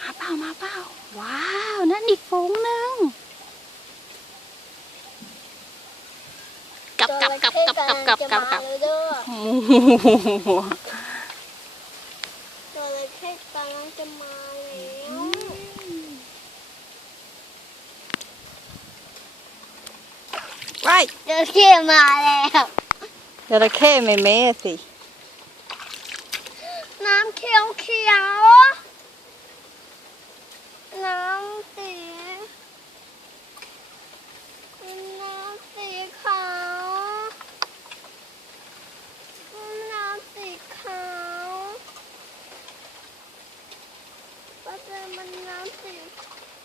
มาเปล่ามาเปล่าว้าว นั่นอีกฝูงหนึ่งกลับกลับกลับกลับกลับกลับกลับ จระเข้ำลังจะมาแล้วเด้อ โอ้โห จระเข้กำลังจะมาแล้วไว้จระเข้มาแล้วจระเข้ไม่เมสิ น้ำเขียวเขียว Mutter, mein Name ist.